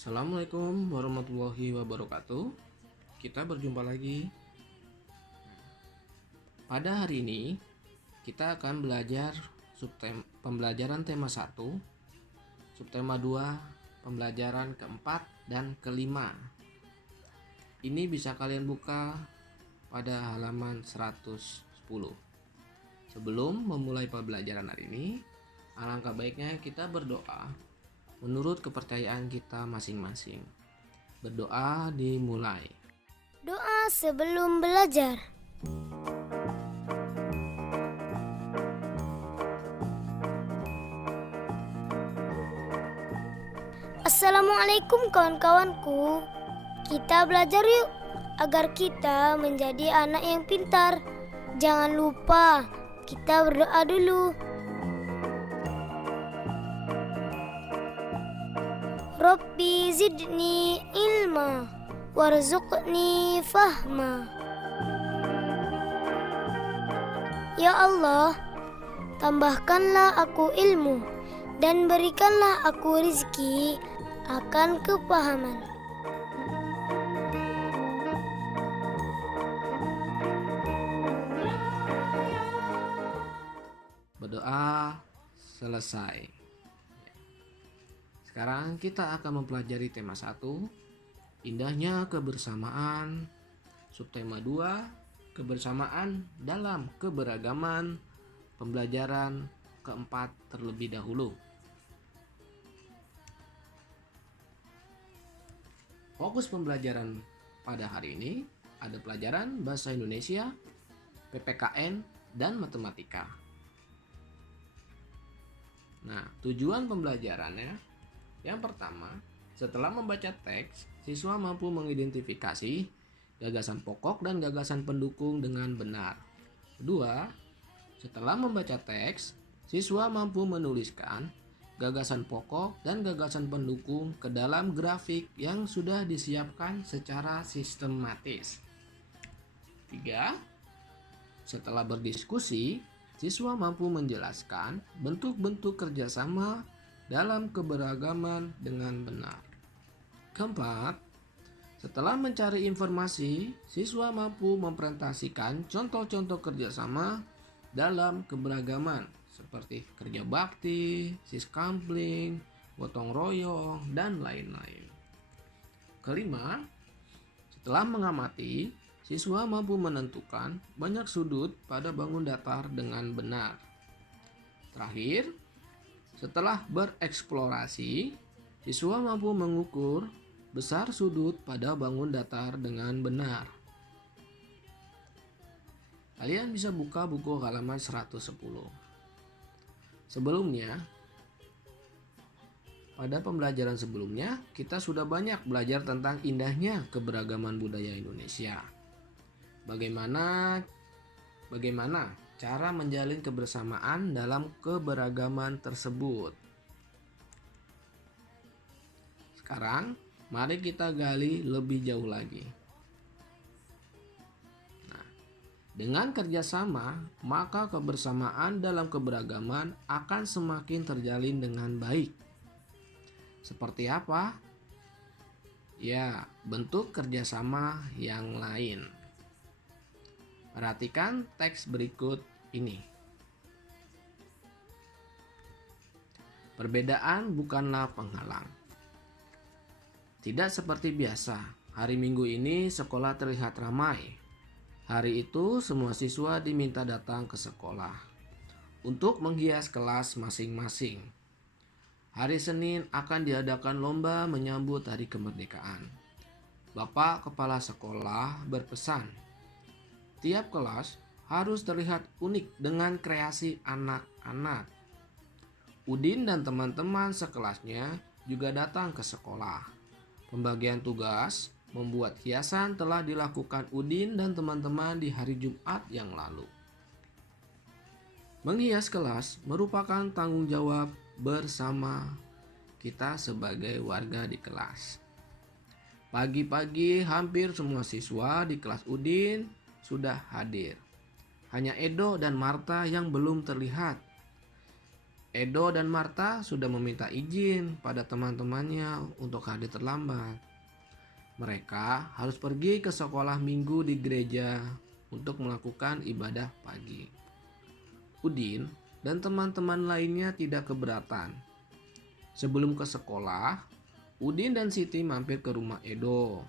Assalamualaikum warahmatullahi wabarakatuh. Kita berjumpa lagi. Pada hari ini kita akan belajar pembelajaran tema 1, subtema 2, pembelajaran keempat dan kelima. Ini bisa kalian buka pada halaman 110. Sebelum memulai pembelajaran hari ini, alangkah baiknya kita berdoa menurut kepercayaan kita masing-masing. Berdoa dimulai. Doa sebelum belajar. Assalamualaikum kawan-kawanku. Kita belajar yuk agar kita menjadi anak yang pintar. Jangan lupa kita berdoa dulu. Rabbi zidni ilma warzuqni fahma. Ya Allah, tambahkanlah aku ilmu dan berikanlah aku rezeki akan kepahaman. Berdoa selesai. Sekarang kita akan mempelajari tema 1, indahnya kebersamaan, subtema 2, kebersamaan dalam keberagaman, pembelajaran keempat terlebih dahulu. Fokus pembelajaran pada hari ini ada pelajaran bahasa Indonesia, PPKN, dan matematika. Nah, tujuan pembelajarannya yang pertama, setelah membaca teks, siswa mampu mengidentifikasi gagasan pokok dan gagasan pendukung dengan benar. Kedua, setelah membaca teks, siswa mampu menuliskan gagasan pokok dan gagasan pendukung ke dalam grafik yang sudah disiapkan secara sistematis. Tiga, setelah berdiskusi, siswa mampu menjelaskan bentuk-bentuk kerjasama dalam keberagaman dengan benar. Keempat, setelah mencari informasi, siswa mampu mempresentasikan contoh-contoh kerjasama dalam keberagaman seperti kerja bakti, siskampling, gotong royong, dan lain-lain. Kelima, setelah mengamati, siswa mampu menentukan banyak sudut pada bangun datar dengan benar. Terakhir, setelah bereksplorasi, siswa mampu mengukur besar sudut pada bangun datar dengan benar. Kalian bisa buka buku halaman 110. Sebelumnya, pada pembelajaran sebelumnya, kita sudah banyak belajar tentang indahnya keberagaman budaya Indonesia. Bagaimana cara menjalin kebersamaan dalam keberagaman tersebut. Sekarang, mari kita gali lebih jauh lagi. Nah, dengan kerjasama, maka kebersamaan dalam keberagaman akan semakin terjalin dengan baik. Seperti apa? Ya, bentuk kerjasama yang lain. Perhatikan teks berikut ini. Perbedaan bukanlah penghalang. Tidak seperti biasa, hari Minggu ini sekolah terlihat ramai. Hari itu semua siswa diminta datang ke sekolah untuk menghias kelas masing-masing. Hari Senin akan diadakan lomba menyambut hari kemerdekaan. Bapak Kepala Sekolah berpesan, tiap kelas harus terlihat unik dengan kreasi anak-anak. Udin dan teman-teman sekelasnya juga datang ke sekolah. Pembagian tugas membuat hiasan telah dilakukan Udin dan teman-teman di hari Jumat yang lalu. Menghias kelas merupakan tanggung jawab bersama kita sebagai warga di kelas. Pagi-pagi hampir semua siswa di kelas Udin sudah hadir. Hanya Edo dan Marta yang belum terlihat. Edo dan Marta sudah meminta izin pada teman-temannya untuk hadir terlambat. Mereka harus pergi ke sekolah minggu di gereja untuk melakukan ibadah pagi. Udin dan teman-teman lainnya tidak keberatan. Sebelum ke sekolah, Udin dan Siti mampir ke rumah Edo,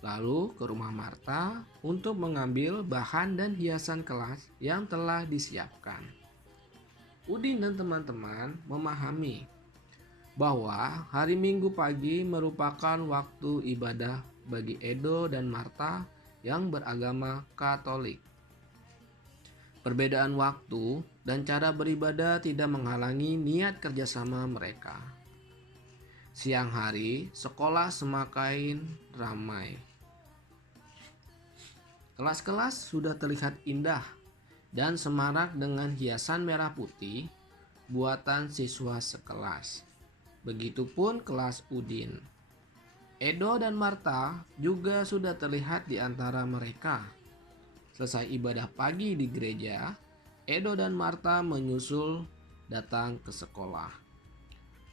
lalu ke rumah Marta untuk mengambil bahan dan hiasan kelas yang telah disiapkan. Udin dan teman-teman memahami bahwa hari Minggu pagi merupakan waktu ibadah bagi Edo dan Marta yang beragama Katolik. Perbedaan waktu dan cara beribadah tidak menghalangi niat kerjasama mereka. Siang hari, sekolah semakin ramai. Kelas-kelas sudah terlihat indah dan semarak dengan hiasan merah putih buatan siswa sekelas. Begitupun kelas Udin. Edo dan Marta juga sudah terlihat di antara mereka. Selesai ibadah pagi di gereja, Edo dan Marta menyusul datang ke sekolah.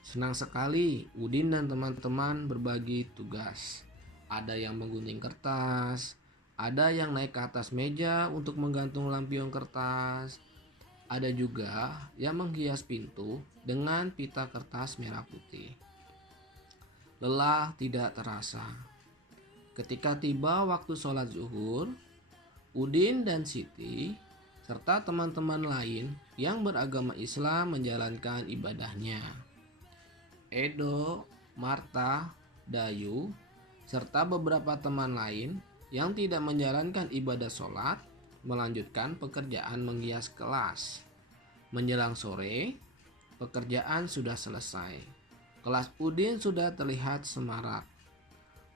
Senang sekali Udin dan teman-teman berbagi tugas. Ada yang menggunting kertas, ada yang naik ke atas meja untuk menggantung lampion kertas. Ada juga yang menghias pintu dengan pita kertas merah putih. Lelah tidak terasa. Ketika tiba waktu sholat zuhur, Udin dan Siti serta teman-teman lain yang beragama Islam menjalankan ibadahnya. Edo, Marta, Dayu, serta beberapa teman lain yang tidak menjalankan ibadah sholat melanjutkan pekerjaan menghias kelas. Menjelang sore, pekerjaan sudah selesai. Kelas Udin sudah terlihat semarak.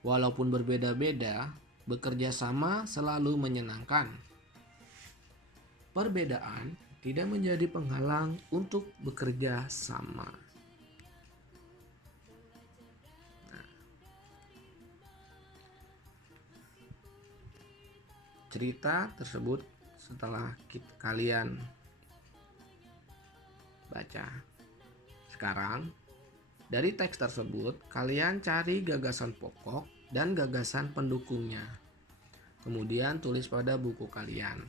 Walaupun berbeda-beda, bekerja sama selalu menyenangkan. Perbedaan tidak menjadi penghalang untuk bekerja sama. Cerita tersebut setelah kalian baca. Sekarang, dari teks tersebut, kalian cari gagasan pokok dan gagasan pendukungnya. Kemudian tulis pada buku kalian.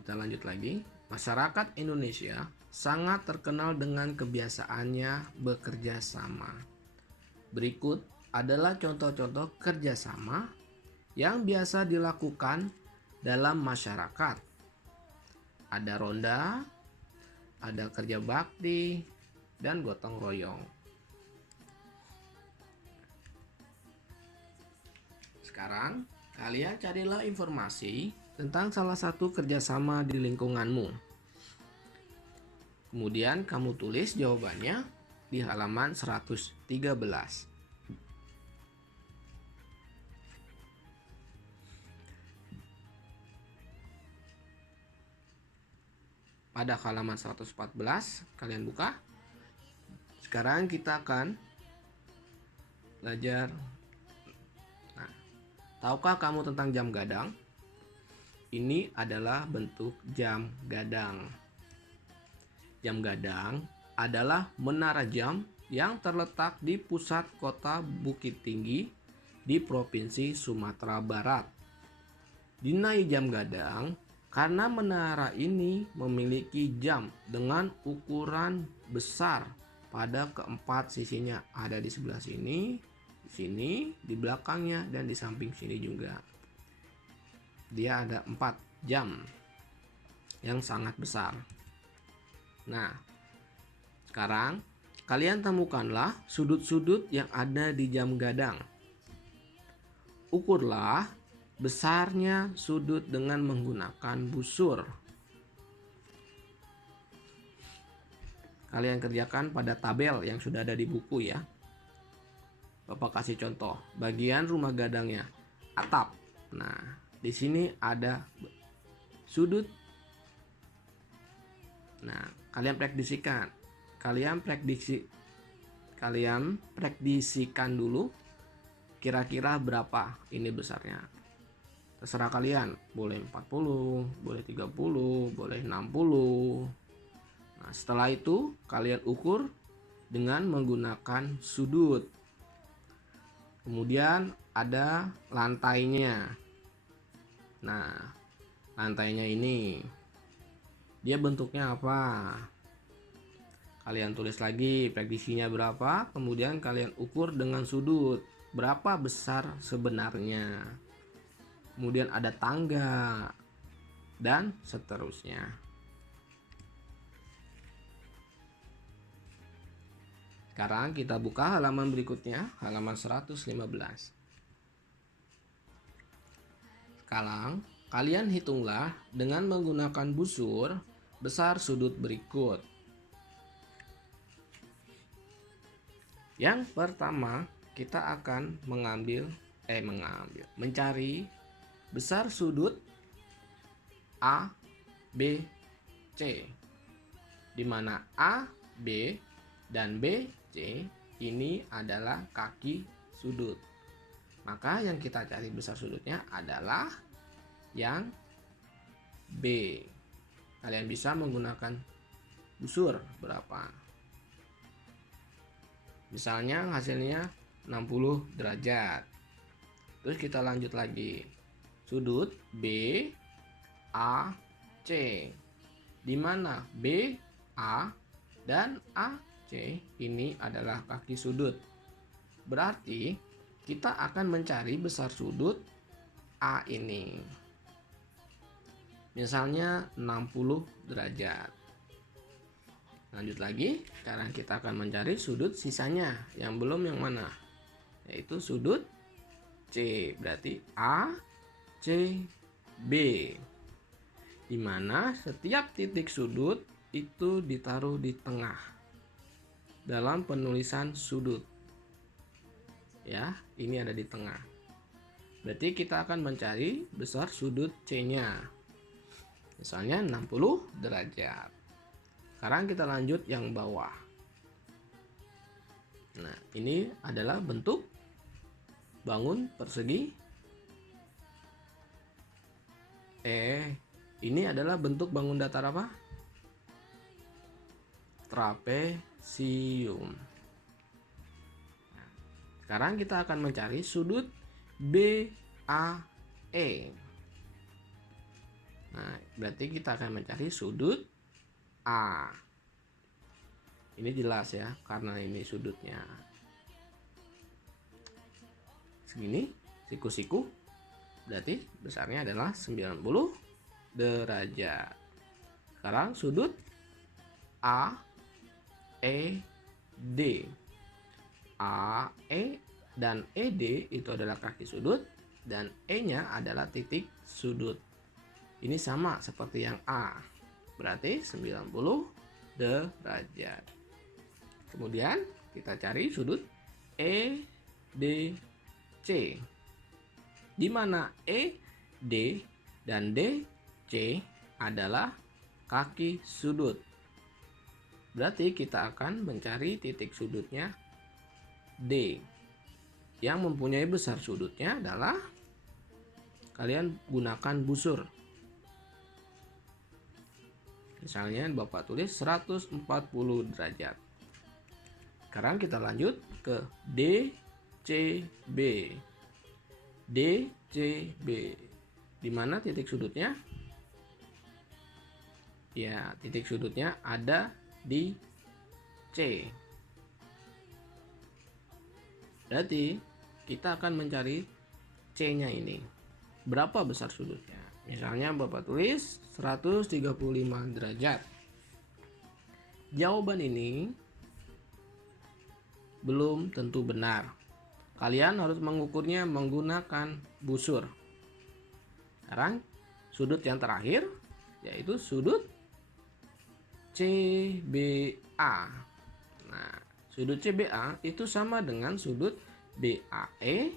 Kita lanjut lagi. Masyarakat Indonesia sangat terkenal dengan kebiasaannya bekerja sama. Berikut adalah contoh-contoh kerjasama yang biasa dilakukan dalam masyarakat. Ada ronda, ada kerja bakti, dan gotong royong. Sekarang, kalian carilah informasi tentang salah satu kerjasama di lingkunganmu. Kemudian kamu tulis jawabannya di halaman 113. Pada halaman 114 kalian buka. Sekarang kita akan belajar. Nah, tahukah kamu tentang jam gadang? Ini adalah bentuk jam gadang. Jam gadang adalah menara jam yang terletak di pusat kota Bukit Tinggi di Provinsi Sumatera Barat. Dinamai jam gadang karena menara ini memiliki jam dengan ukuran besar pada keempat sisinya. Ada di sebelah sini, di sini, di belakangnya, dan di samping sini juga. Dia ada 4 jam yang sangat besar. Nah, sekarang kalian temukanlah sudut-sudut yang ada di jam gadang. Ukurlah besarnya sudut dengan menggunakan busur. Kalian kerjakan pada tabel yang sudah ada di buku ya. Bapak kasih contoh. Bagian rumah gadangnya atap. Nah, di sini ada sudut. Nah, kalian prediksikan dulu kira-kira berapa ini besarnya. Terserah kalian, boleh 40, boleh 30, boleh 60. Nah, setelah itu kalian ukur dengan menggunakan sudut. Kemudian ada lantainya. Nah, lantainya ini dia bentuknya apa? Kalian tulis lagi prediksinya berapa, kemudian kalian ukur dengan sudut berapa besar sebenarnya. Kemudian ada tangga dan seterusnya. Sekarang kita buka halaman berikutnya, halaman 115. Sekarang kalian hitunglah dengan menggunakan busur besar sudut berikut. Yang pertama, kita akan mencari besar sudut A, B, C, di mana A, B, dan B, C ini adalah kaki sudut. Maka yang kita cari besar sudutnya adalah yang B. Kalian bisa menggunakan busur berapa. Misalnya hasilnya 60 derajat. Terus kita lanjut lagi. Sudut B, A, C, di mana B, A, dan A, C ini adalah kaki sudut. Berarti kita akan mencari besar sudut A ini. Misalnya 60 derajat. Lanjut lagi, sekarang kita akan mencari sudut sisanya yang belum yang mana? Yaitu sudut C. Berarti A, C, B, di mana setiap titik sudut itu ditaruh di tengah dalam penulisan sudut. Ya, ini ada di tengah. Berarti kita akan mencari besar sudut C-nya. Misalnya 60 derajat. Sekarang kita lanjut yang bawah. Nah, ini adalah bentuk bangun persegi. Ini adalah bentuk bangun datar apa? Trapesium. Nah, sekarang kita akan mencari sudut BAE. Nah, berarti kita akan mencari sudut A. Ini jelas ya, karena ini sudutnya segini, siku-siku. Berarti besarnya adalah 90 derajat. Sekarang sudut A, E, D. A, E, dan ED itu adalah kaki sudut, dan E-nya adalah titik sudut. Ini sama seperti yang A. Berarti 90 derajat. Kemudian kita cari sudut EDC. Di mana E, D, dan DC adalah kaki sudut. Berarti kita akan mencari titik sudutnya D. Yang mempunyai besar sudutnya adalah kalian gunakan busur. Misalnya Bapak tulis 140 derajat. Sekarang kita lanjut ke DCB. DCB. Di mana titik sudutnya? Ya, titik sudutnya ada di C. Berarti kita akan mencari C-nya ini. Berapa besar sudutnya? Misalnya Bapak tulis 135 derajat. Jawaban ini belum tentu benar. Kalian harus mengukurnya menggunakan busur. Sekarang sudut yang terakhir yaitu sudut CBA. Nah, sudut CBA itu sama dengan sudut BAE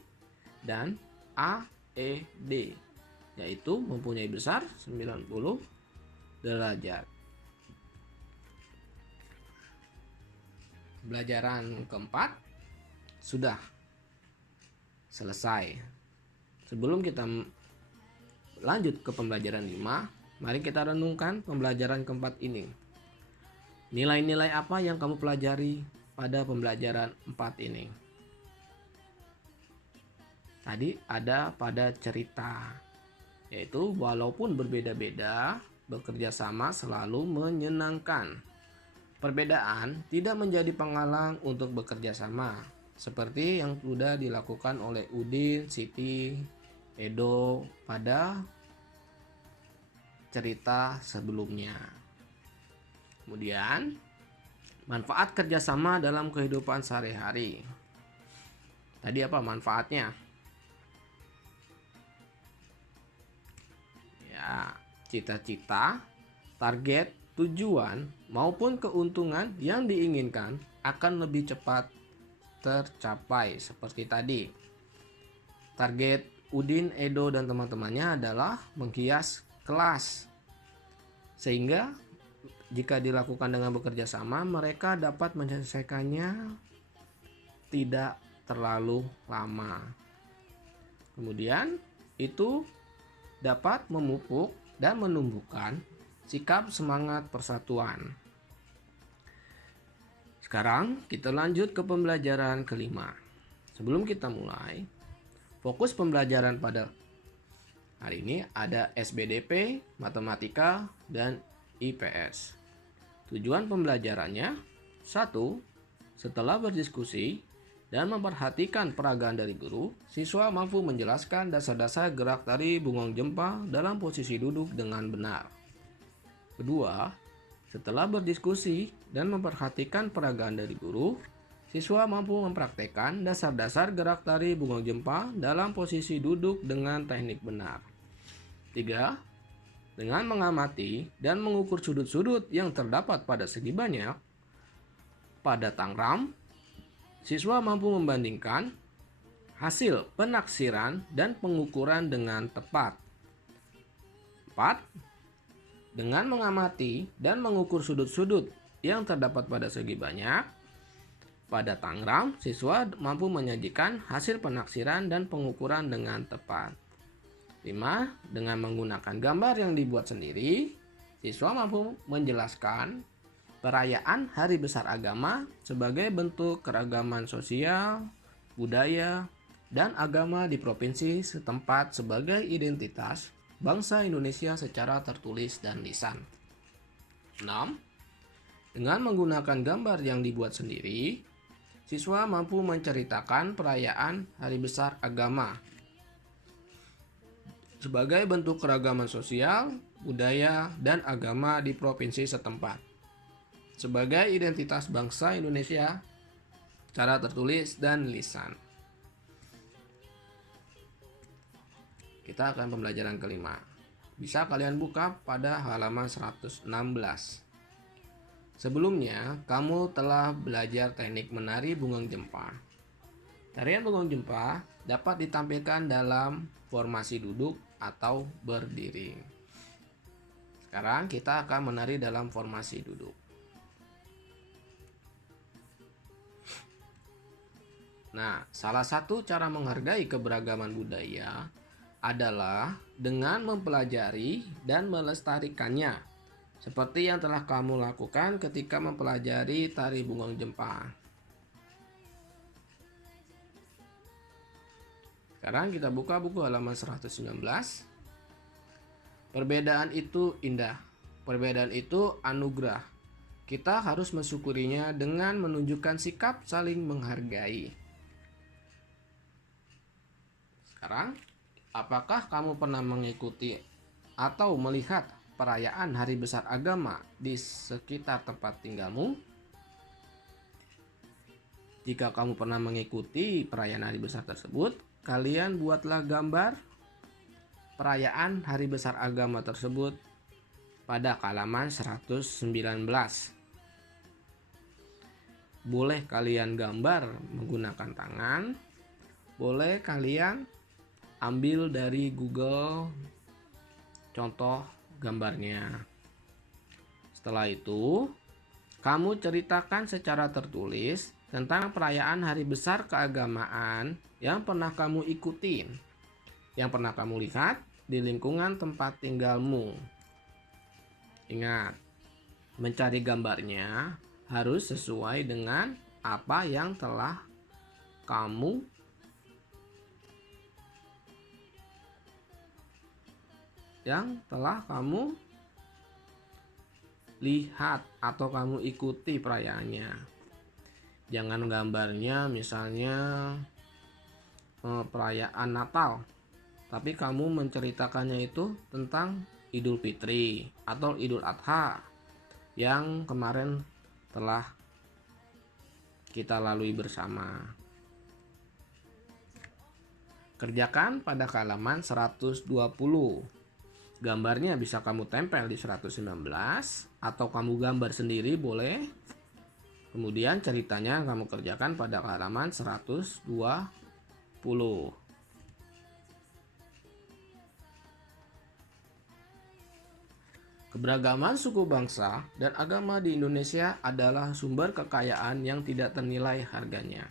dan AED, yaitu mempunyai besar 90 derajat. Pelajaran keempat sudah selesai. Sebelum kita lanjut ke pembelajaran 5. Mari kita renungkan pembelajaran keempat ini. Nilai-nilai apa yang kamu pelajari pada pembelajaran 4 ini? Tadi ada pada cerita, yaitu walaupun berbeda-beda, bekerja sama selalu menyenangkan. Perbedaan tidak menjadi penghalang untuk bekerja sama, seperti yang sudah dilakukan oleh Udin, Siti, Edo pada cerita sebelumnya. Kemudian, manfaat kerjasama dalam kehidupan sehari-hari. Tadi apa manfaatnya? Ya, cita-cita, target, tujuan, maupun keuntungan yang diinginkan akan lebih cepat tercapai seperti tadi. Target Udin, Edo, dan teman-temannya adalah menghias kelas. Sehingga jika dilakukan dengan bekerja sama, mereka dapat menyelesaikannya tidak terlalu lama. Kemudian itu dapat memupuk dan menumbuhkan sikap semangat persatuan. Sekarang kita lanjut ke pembelajaran kelima. Sebelum kita mulai, fokus pembelajaran pada hari ini ada SBDP, Matematika, dan IPS. Tujuan pembelajarannya: 1. Setelah berdiskusi dan memperhatikan peragaan dari guru, siswa mampu menjelaskan dasar-dasar gerak tari Bungong Jempa dalam posisi duduk dengan benar. Kedua, setelah berdiskusi dan memperhatikan peragaan dari guru, siswa mampu mempraktekkan dasar-dasar gerak tari Bungong Jempa dalam posisi duduk dengan teknik benar. 3. Dengan mengamati dan mengukur sudut-sudut yang terdapat pada segi banyak pada tangram, siswa mampu membandingkan hasil penaksiran dan pengukuran dengan tepat. 4. Dengan mengamati dan mengukur sudut-sudut yang terdapat pada segi banyak pada tangram, siswa mampu menyajikan hasil penaksiran dan pengukuran dengan tepat. 5. Dengan menggunakan gambar yang dibuat sendiri, siswa mampu menjelaskan perayaan Hari Besar Agama sebagai bentuk keragaman sosial, budaya, dan agama di provinsi setempat sebagai identitas bangsa Indonesia secara tertulis dan lisan. 6. Dengan menggunakan gambar yang dibuat sendiri, siswa mampu menceritakan perayaan Hari Besar Agama sebagai bentuk keragaman sosial, budaya, dan agama di provinsi setempat sebagai identitas bangsa Indonesia secara tertulis dan lisan. Kita akan pembelajaran kelima. Bisa kalian buka pada halaman 116. Sebelumnya, kamu telah belajar teknik menari Bungong Jempa. Tarian Bungong Jempa dapat ditampilkan dalam formasi duduk atau berdiri. Sekarang kita akan menari dalam formasi duduk. Nah, salah satu cara menghargai keberagaman budaya adalah dengan mempelajari dan melestarikannya, seperti yang telah kamu lakukan ketika mempelajari tari Bungong Jempa. Sekarang kita buka buku halaman 119. Perbedaan itu indah. Perbedaan itu anugerah. Kita harus mensyukurinya dengan menunjukkan sikap saling menghargai. Sekarang, apakah kamu pernah mengikuti atau melihat perayaan Hari Besar Agama di sekitar tempat tinggalmu? Jika kamu pernah mengikuti perayaan Hari Besar tersebut, kalian buatlah gambar perayaan Hari Besar Agama tersebut pada halaman 119. Boleh kalian gambar menggunakan tangan, boleh kalian ambil dari Google contoh gambarnya. Setelah itu, kamu ceritakan secara tertulis tentang perayaan hari besar keagamaan yang pernah kamu ikuti, yang pernah kamu lihat, di lingkungan tempat tinggalmu. Ingat, mencari gambarnya harus sesuai dengan apa yang telah kamu lihat atau kamu ikuti perayaannya. Jangan gambarnya misalnya perayaan Natal, tapi kamu menceritakannya itu tentang Idul Fitri atau Idul Adha yang kemarin telah kita lalui bersama. Kerjakan pada halaman 120. Gambarnya bisa kamu tempel di 119 atau kamu gambar sendiri boleh. Kemudian ceritanya kamu kerjakan pada halaman 120. Keberagaman suku bangsa dan agama di Indonesia adalah sumber kekayaan yang tidak ternilai harganya.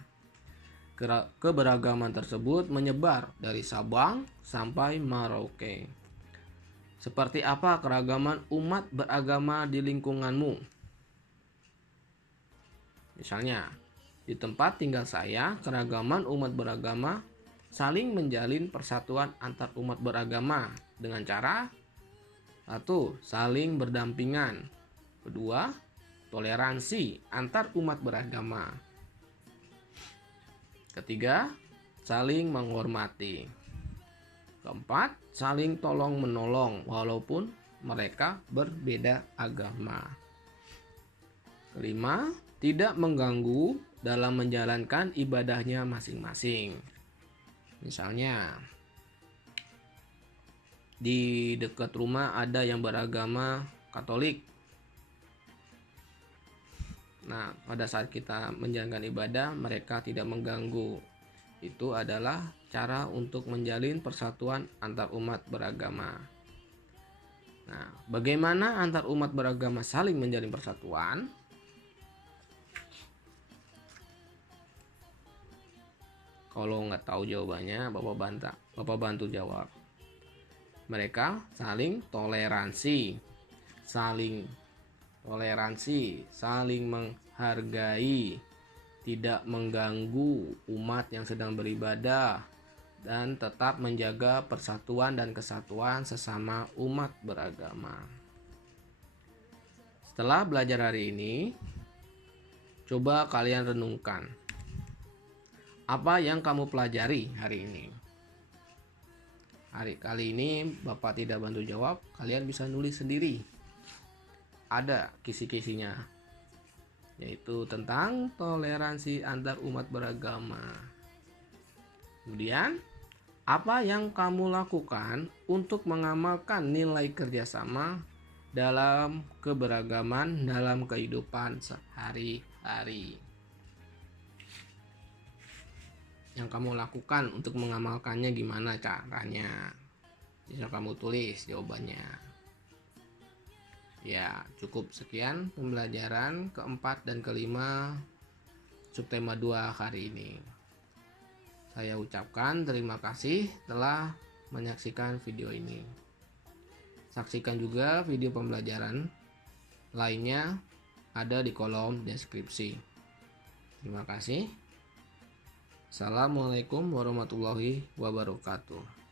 Keberagaman tersebut menyebar dari Sabang sampai Merauke. Seperti apa keragaman umat beragama di lingkunganmu? Misalnya, di tempat tinggal saya, keragaman umat beragama saling menjalin persatuan antar umat beragama dengan cara: 1. Saling berdampingan. 2. Toleransi antar umat beragama. 3. Saling menghormati. 4. Saling tolong menolong walaupun mereka berbeda agama. 5. Tidak mengganggu dalam menjalankan ibadahnya masing-masing. Misalnya, di dekat rumah ada yang beragama Katolik. Nah, pada saat kita menjalankan ibadah, mereka tidak mengganggu. Itu adalah cara untuk menjalin persatuan antar umat beragama. Nah, bagaimana antar umat beragama saling menjalin persatuan? Kalau nggak tahu jawabannya, Bapak bantu jawab. Mereka saling toleransi, saling menghargai, tidak mengganggu umat yang sedang beribadah, dan tetap menjaga persatuan dan kesatuan sesama umat beragama. Setelah belajar hari ini, coba kalian renungkan apa yang kamu pelajari hari ini. Kali ini Bapak tidak bantu jawab, kalian bisa nulis sendiri. Ada kisi-kisinya, yaitu tentang toleransi antar umat beragama. Kemudian, apa yang kamu lakukan untuk mengamalkan nilai kerjasama dalam keberagaman dalam kehidupan sehari-hari? Yang kamu lakukan untuk mengamalkannya gimana caranya? Bisa kamu tulis jawabannya. Ya, cukup sekian pembelajaran keempat dan kelima subtema 2 hari ini. Saya ucapkan terima kasih telah menyaksikan video ini. Saksikan juga video pembelajaran lainnya ada di kolom deskripsi. Terima kasih. Assalamualaikum warahmatullahi wabarakatuh.